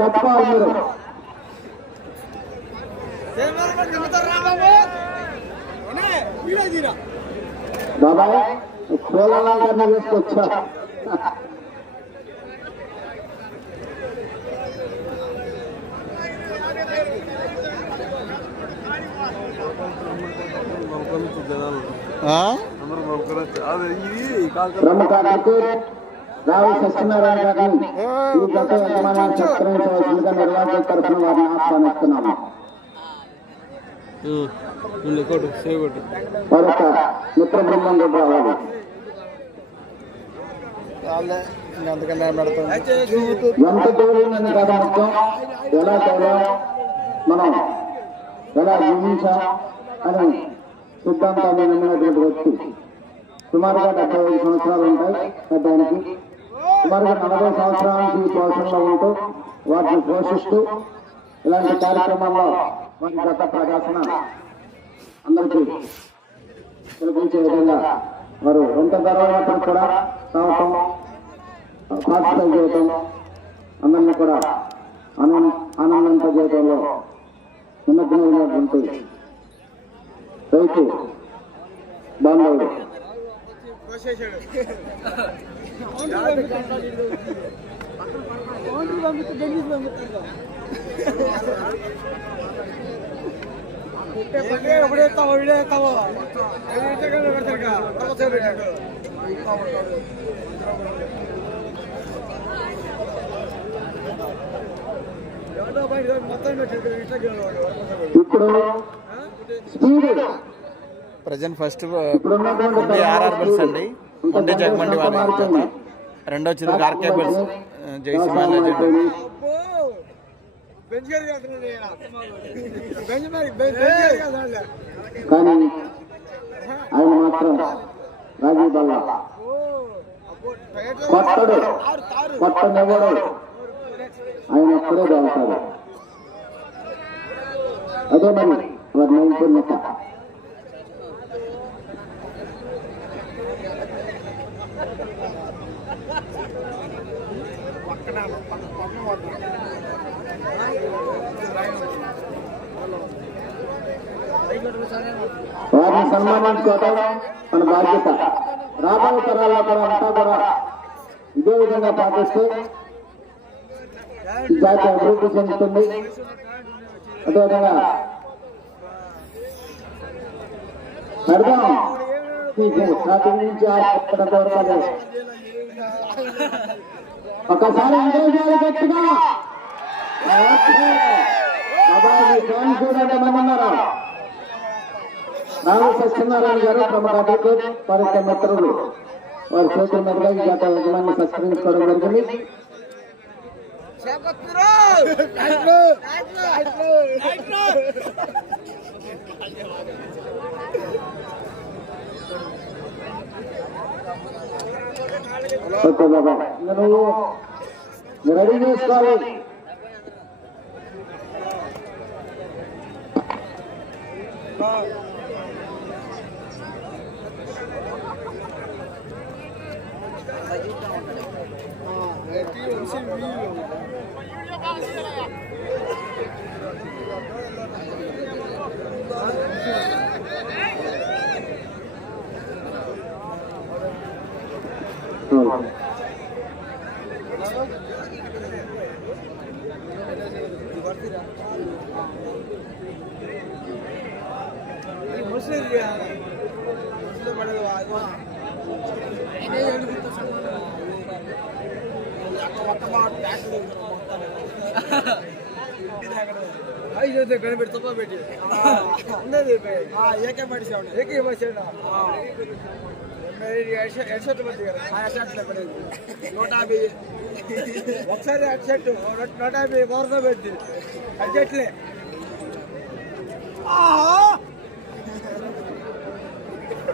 తప్పుకోవాలి మీరు బాబాయ్ పూలలా కన్నా తీసుకొచ్చా? ప్రముఖ రావి సత్యనారాయణ గారిని ఈ గత యజమాని సత్కరించవలసిందిగా నిర్వాహకుల తరఫున వారిని ఆహ్వానిస్తున్నాము. మరొక మిత్ర బృందం కూడా రావాలి. ఎంత తోలినది కాదు ముఖ్యం ఎలా తోలాం? మనం ఎలా జీవించాం అని సిద్ధాంతాన్ని నమ్మినటువంటి వ్యక్తి. సుమారుగా డెబ్బై ఐదు సంవత్సరాలు ఉంటాయి పెద్దానికి. సుమారుగా నలభై సంవత్సరాల నుంచి పోషణలో ఉంటూ వాటిని పోషిస్తూ ఇలాంటి కార్యక్రమాల్లో వారి గత ప్రదర్శన అందరికీ కల్పించే విధంగా వారు ఎంత ధరమైనప్పుడు కూడా రావటం పార్టిసిపేట్ చేయటం అందరినీ కూడా ఆనంద ఆనందింపజేయడంలో నిమగ్నమైనటువంటి రైతు బాంధవుడు. ఎప్పుడేస్తావో వీడేస్తావో మొత్తం ఇప్పుడు ప్రజెంట్ ఫస్ట్ ఆర్ఆర్ బస్ అండి. ఉండే జగమండి వాళ్ళ. రెండో వచ్చింది ఆర్కే బెల్స్. జైసిమాల్ లెజెండ్ కానీ ఆయన మాత్రం రాజీవ్ బల్లా కొట్టడు. కొట్టనివ్వడు. ఆయన ఎప్పుడే వెళ్తాడు అదే మరి వారి వారిని సన్మానించుకోవటం మన బాధ్యత. రాబోయే తరాల్లో కూడా అంతా కూడా ఇదే విధంగా పాటిస్తూ ఈ జాతి అభివృద్ధి చెందుతుంది. అదేవిధంగా అర్థం స్టార్టింగ్ నుంచి ఆశపడడం వరకు ఒకసారి ఇంగ్రేజీలు గట్టిగా. బాబాజీ ఫ్యాన్స్ సత్యనారాయణ గారు తమ అడ్వకేట్ వారి మిత్రులు. వారి చేతుల మీదుగా ఈ గత యజమాన్ని సత్కరించుకోవడం జరిగింది. ఓకే బాబా ఇంకా నువ్వు నువ్వు రెడీ చేసుకోవాలి కనిపెట్టి తప్ప పెట్టి ఏకే మడిసాడు ఏకే మడిసాడు నూట యాభై ఒకసారి హెడ్సెట్ నూట యాభై కోరతో పెట్టి హెడ్సెట్లే ప్లాస్టర్లో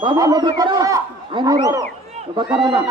ಬಾಬಾ ಬಕರ ಐನೂರು ಬಕರ ಅಲ್ಲ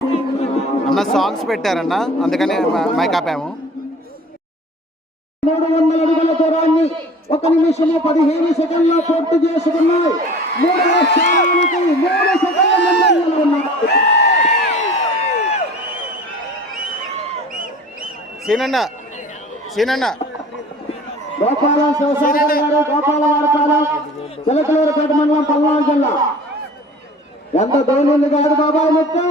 అన్న. సాంగ్స్ పెట్టారన్న అందుకని మైక్ ఆపాము. మూడు ఒక నిమిషము పదిహేను సెకండ్ల పూర్తి చేసుకున్నాయి. మూడు సెకండ్ల ఉన్నాయి. సీనన్న సీనన్న. గోపాలం శివసాగర్ గారు గోపాల వారపాలెం చిలకలూరుపేట మండలం పల్నాడు జిల్లా. ఎంత దూరం కాదు బాబాయ్ ముఖ్యం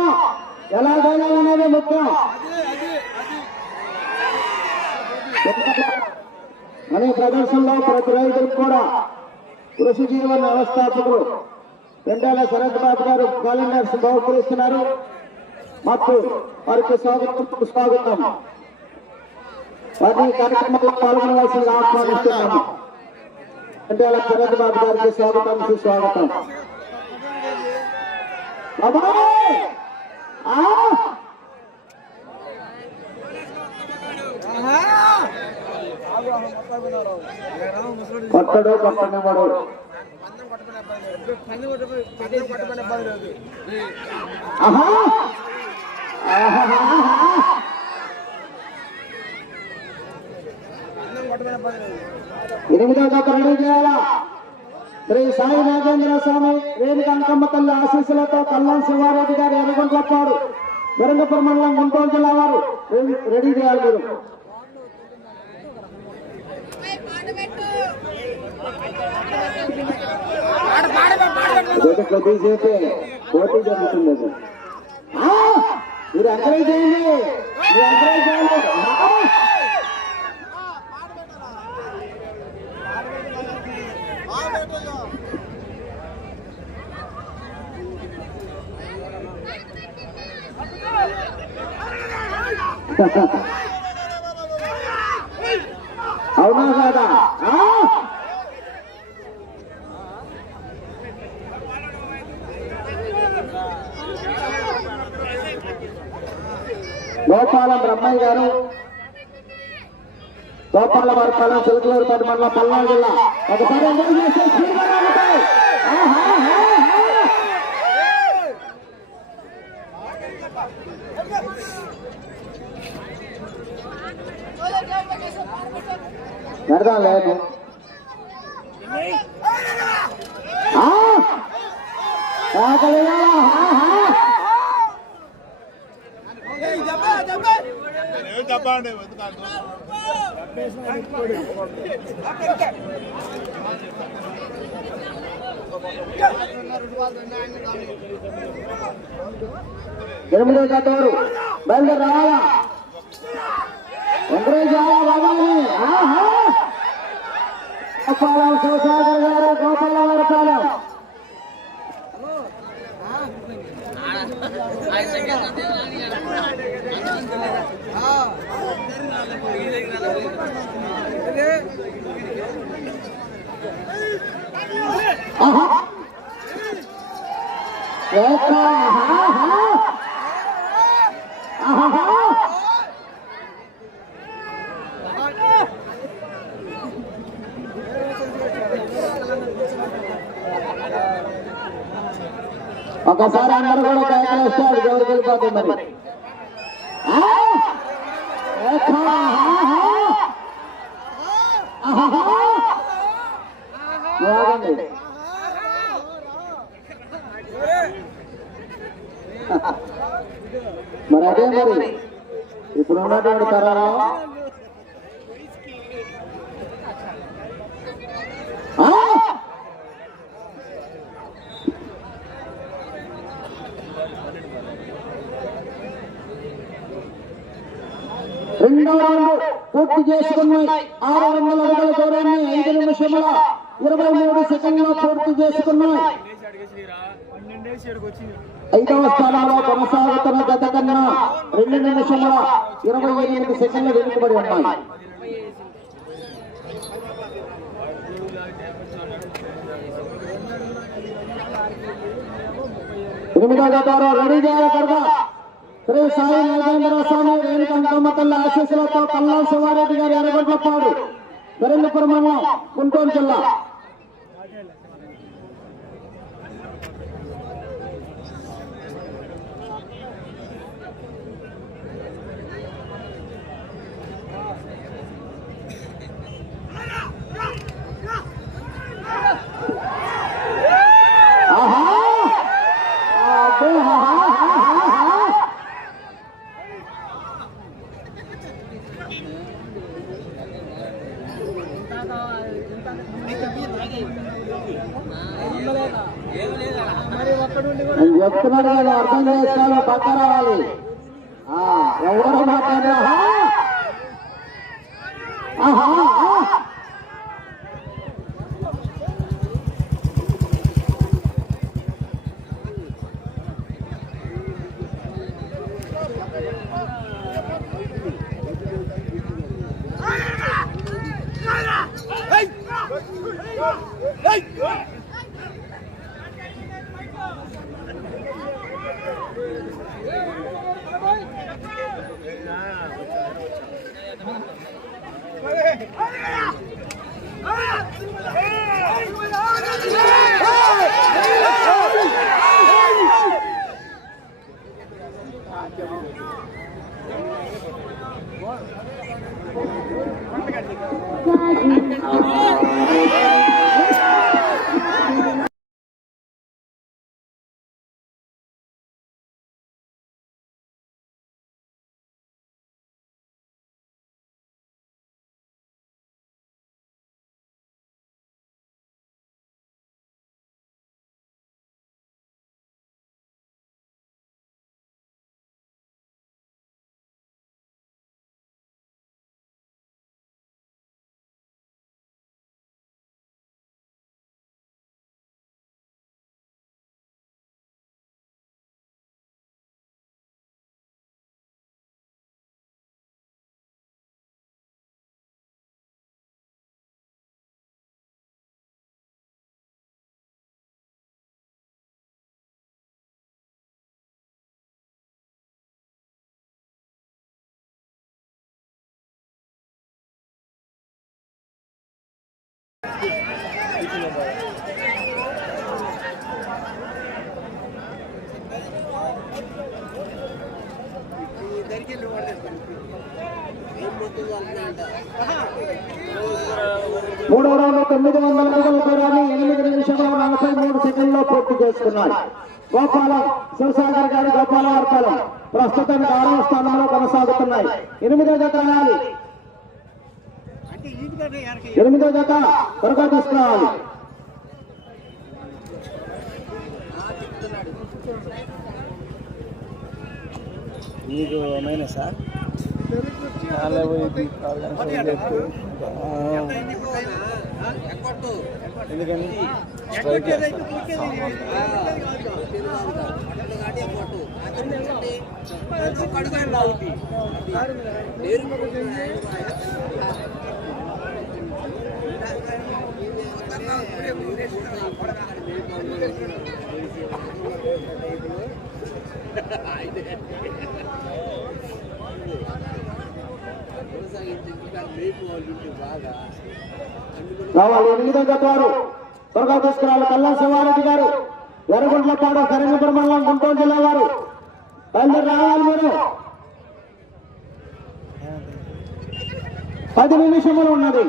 ఎలా వెళ్ళాలనేది ముఖ్యం అనే ప్రదర్శనలో ప్రతి రైతులకు కూడా కృషి జీవన వ్యవస్థాపకులు పెండాల శరత్ బాబు గారు క్యాలెండర్స్ బహుకరిస్తున్నారు ಮತ್ತು వారికి స్వాగతం స్వాగతం వారి కార్యక్రమంలో పాల్గొనవలసింది ఆహ్వానిస్తున్నాము పెండాల శరత్ బాబు గారికి స్వాగతం సుస్వాగతం బాబాయ్! ఆ! కొట్టడు కొట్టనివాడు ఆహా! ఎనిమిదో జత రెడీ చేయాలా? శ్రీ సాయి నాగేంద్ర స్వామి రేణుక అంకమ్మ తల్లి ఆశీస్సులతో కల్లాం శివారెడ్డి గారు ఎర్రగొంట్లప్పాడు వెరంగపురం మండలం గుంటూరు జిల్లా వారు రెడీ- చేయాలి మీరు. జగట్లో బీజేపీ పోటీ జరుగుతుంది! మీరు ఎంకరేజ్ చేయండి. మీరు ఎంకరేజ్ చేయండి ఆ! అవునా కాదా? గోపాల బ్రహ్మయ్య గారు గోపాల వర్పాలెం చిలకలూరుపేట మండలం పల్నాడు జిల్లా. ఒకసారి ఎంజాయ్ చేస్తే స్పీడ్గా రాబోతాయి. ఆహా, ఆహా, ఆహా. పెడదాం లేదు ఎనిమిదో జత వారు. బయలుదేరి రావాలా? ఎంకరేజ్ చేయాలా బాబాని గోపాలం శివసాగర్ గారు గోపాల వారపాలెం ఆహా ఏక, ఆహా, ఆహా. అందరూ కూడా కేకలు ఇస్తాడు ఎవరు వెళ్ళిపోతుంది మరి మరి అదే మరి ఇప్పుడు ఉన్నటువంటి తరాలో ఆ తరాల్లో చేసుకున్నాయి. ఆరు వందల అడుగుల దూరాన్ని ఐదు నిమిషముల ఇరవై మూడు సెకండ్లో పూర్తి చేసుకున్నాయి. ఐదవ స్థానంలో కొనసాగుతున్న గత కన్నా రెండు నిమిషముల ఇరవై ఎనిమిది సెకండ్లు వెనుకబడి ఉన్నాయి. ఎనిమిదో గతారు రెడీ చేయాలి కడగా శ్రీ సాయి నాగేంద్ర స్వామి రేణుకంకమ్మ తల్లి ఆశీస్సులతో కల్లాం శివారెడ్డి గారి ఎర్రగొండపాడు వెరంగపురం మండలం గుంటూరు జిల్లా ఆహా అబ్బో, ఆహా, ఆహా, ఆహా. నేను చెప్తున్నాడు కదా అర్థం చేసుకోవాలి పక్క రావాలి ఎవరు మాట్లాడారు? ఆహా! మూడో రౌండ్ తొమ్మిది వందల అడుగుల దూరాన్ని ఎనిమిది నిమిషంలో నలభై మూడు సెకండ్లో పూర్తి చేసుకున్నాడు. గోపాలం శివసాగర్ గారి గోపాల వర్గాలు ప్రస్తుతం ఆరవ స్థానంలో కొనసాగుతున్నాయి. ఎనిమిదో జత రావాలి. ఎనిమిదో జత త్వరగా తీసుకురావాలి. మీకు ఏమైనా సార్? పోయింది ఎందుకని స్ట్రైక్ రావాలి. ఎనిమిదో జత త్వరగా తీసుకురావాలి. కల్లా శివారెడ్డి గారు ఎర్రగుంట్లపాడు కరంగపురం మండలం గుంటూరు జిల్లా వారు. బయలుదేరి రావాలి మీరు. పది నిమిషములు ఉన్నది.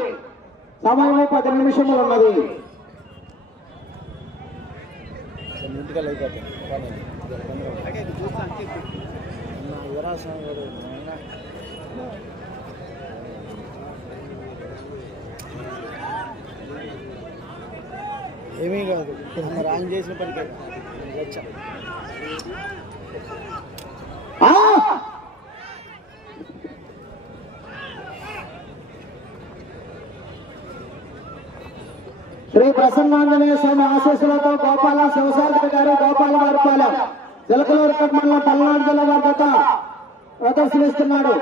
సమయం పది నిమిషములు ఉన్నది. ఇంటికల్ అయిపోతాయి. ఏమీ కాదు. రాంగ్ చేసిన పనికి లక్ష ఆ! ప్రసన్నాంజనేయ స్వామి ఆశీస్సులతో గోపాల శివశాంతి గారు గోపాల వారిపాలెం చిలకలూరు మండలం పల్నాడు జిల్లా వారి జత ప్రదర్శనిస్తున్నాడు.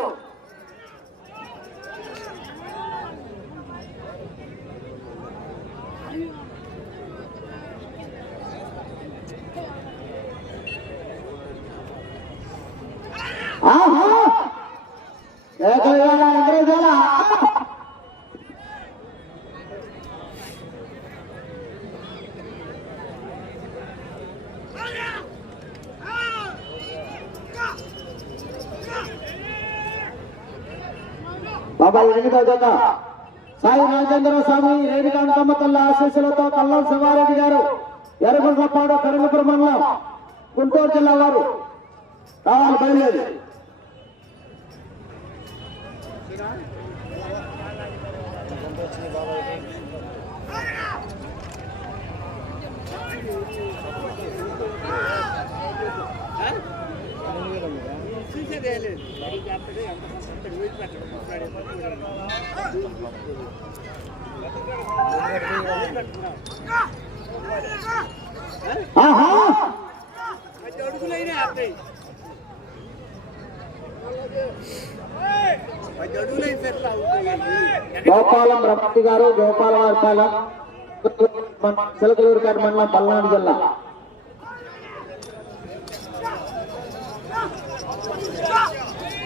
ఆహా! ఏకవేళ ఇంద్రజాల బాబా ఎనిమిదో సాయి రాజేంద్ర స్వామి రేణుకాంతమ్మ తల్లి ఆశీస్సులతో కల్లం శివారెడ్డి గారు ఎర్రగుంట్లపాడు కరుణపురం మండలం గుంటూరు జిల్లా వారు. కావాలి బయలుదేరి. ఆహా గోపాలం రమతి గారు గోపాల వారిపాలెం చిలకలూరు మండలం పల్నాడు జిల్లా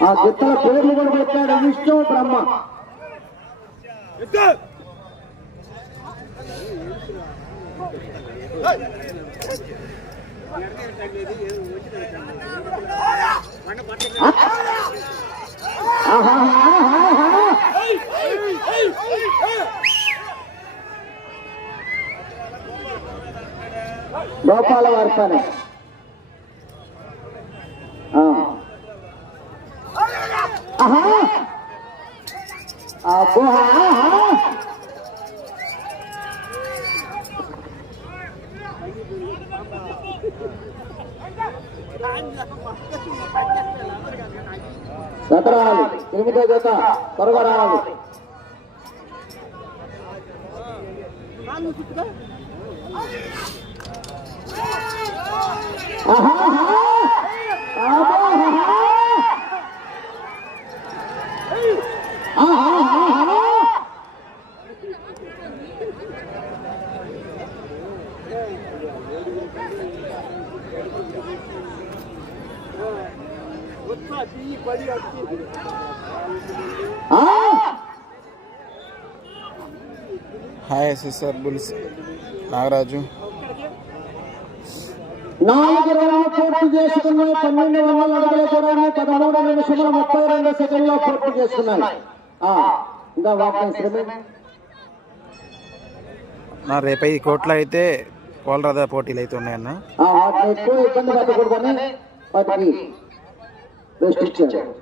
ఆ గిత్తల పేర్లు కూడా పెట్టాడు విష్ణు బ్రహ్మ గోపాల వారిపాలెం ఆ. అబ్బో రావాలి ఎనిమిదో జత త్వరగా రావాలి ఆహా ఆహా. అబ్బో, ఆహా. ఆహా, ఆహా. ఆ హాయ్ ఎస్ఎస్ఆర్ బుల్స్ నాగరాజు. నాలుగు రన్లు పూర్తి చేసుకున్నాయి పన్నెండు వందల అడుగుల కూడా పదమూడు నిమిషముల ముప్పై రెండు సెకండ్లో పూర్తి చేసుకున్నాయి. ఇంకా వాటిని శ్రమ. నా రేపై కోట్లో అయితే కోలరాదా పోటీలు అయితే ఉన్నాయన్న. వాటిని ఎక్కువ ఇబ్బంది పెట్టకూడదని వాటికి రెస్ట్ ఇచ్చారు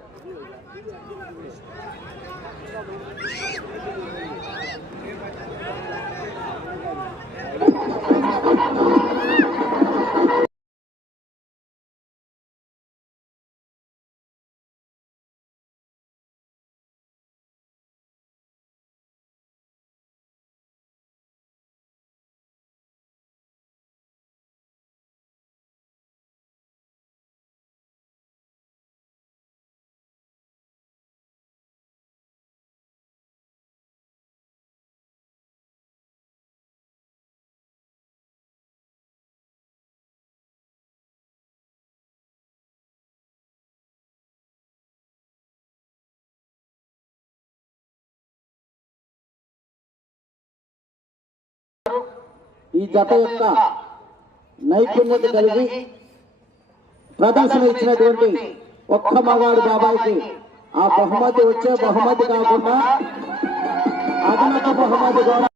ఈ జత యొక్క నైపుణ్యత కలిగి ప్రదర్శన ఇచ్చినటువంటి ఒక్క మగాడు బాబాయికి ఆ బహుమతి వచ్చే బహుమతి కాకుండా అదనపు బహుమతి కూడా